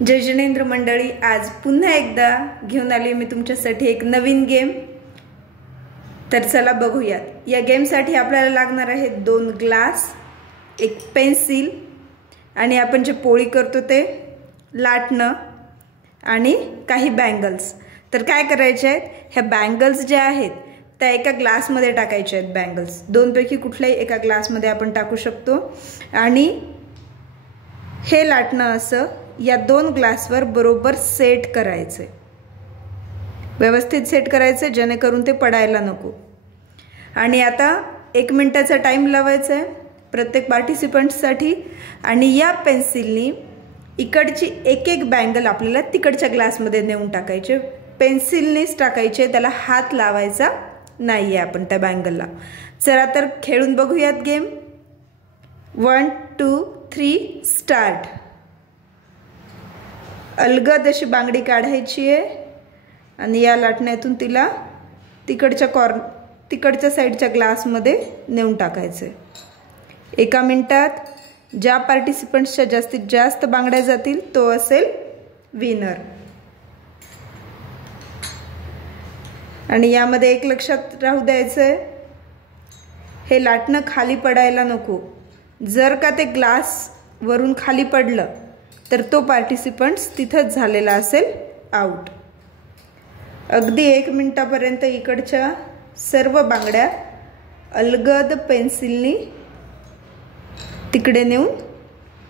जय जिनेंद्र मंडळी, आज पुन्हा एकदा घेऊन आली मी तुमच्यासाठी एक नवीन गेम। तर चला बघूयात। या गेमसाठी आपल्याला लागणार आहे 2 ग्लास, एक पेन्सिल आणि आपण जे पोळी करतो ते लाटणं आणि काही बँगल्स। तर काय करायचे आहेत, ह्या बँगल्स ज्या आहेत त्या एका ग्लासमध्ये टाकायचे आहेत। बँगल्स दोनपैकी कुठल्याही एका ग्लासमध्ये आपण टाकू शकतो आणि हे लाटणं असं या 2 ग्लासवर बरोबर सेट करायचे, व्यवस्थित सेट करायचे जेणेकरून ते पडायला नको। आणि आता 1 मिनिटाचा टाइम लावायचा आहे प्रत्येक पार्टिसिपंटसाठी आणि या पेन्सिलनी इकडची एक बँगल आपल्याला तिकडच्या ग्लासमध्ये नेऊन टाकायचे। पेन्सिलनीच टाकायचे, त्याला हात लावायचा नाहीये आपण त्या बँगलला। चला तर खेळून बघूयात गेम। 1 2 3 स्टार्ट। अलगद अशी बांगडी काढायची आहे आणि या लाटण्यातून तिला तिकडच्या साईडच्या ग्लासमध्ये नेऊन टाकायचे। 1 मिनिटात ज्या पार्टिसिपंट्सच्या जास्तीत जास्त बांगड्या जातील तो असेल विनर। आणि यामध्ये एक लक्षात राहू द्यायचं आहे, हे लाटणं खाली पडायला नको। जर का ते ग्लास वरून खाली पडलं तर तो पार्टिसिपंट्स तिथंच झालेला असेल आउट। अगदी 1 मिनिटापर्यंत इकडच्या सर्व बांगड्या अलगद पेन्सिलनी तिकडे नेऊन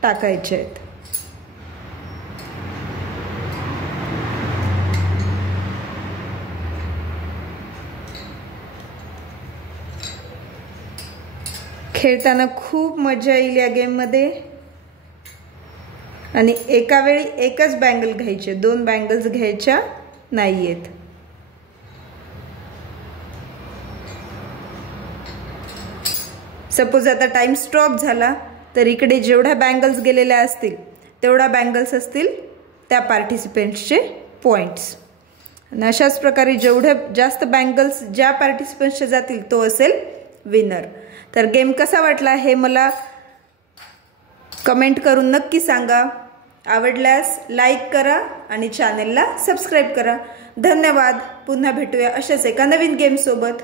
टाकायच्या आहेत। खेळताना खूप मजा येईल या गेममध्ये। आणि एका वेळी एकच बँगल घ्यायचे, 2 बँगल्स घ्यायच्या नाहीयेत। सपोज आता टाइम स्टॉप झाला तर इकडे जेवढ्या बँगल्स गेलेल्या असतील तेवढ्या बँगल्स असतील त्या पार्टिसिपेंट्सचे पॉइंट्स। आणि अशाच प्रकारे जेवढे जास्त बँगल्स ज्या पार्टिसिपंट्सचे जातील तो असेल विनर। तर गेम कसा वाटला हे मला कमेंट करून नक्की सांगा। आवडल्यास लाईक करा आणि चॅनेलला सबस्क्राइब करा। धन्यवाद। पुन्हा भेटूया अशाच एका नवीन गेम सोबत।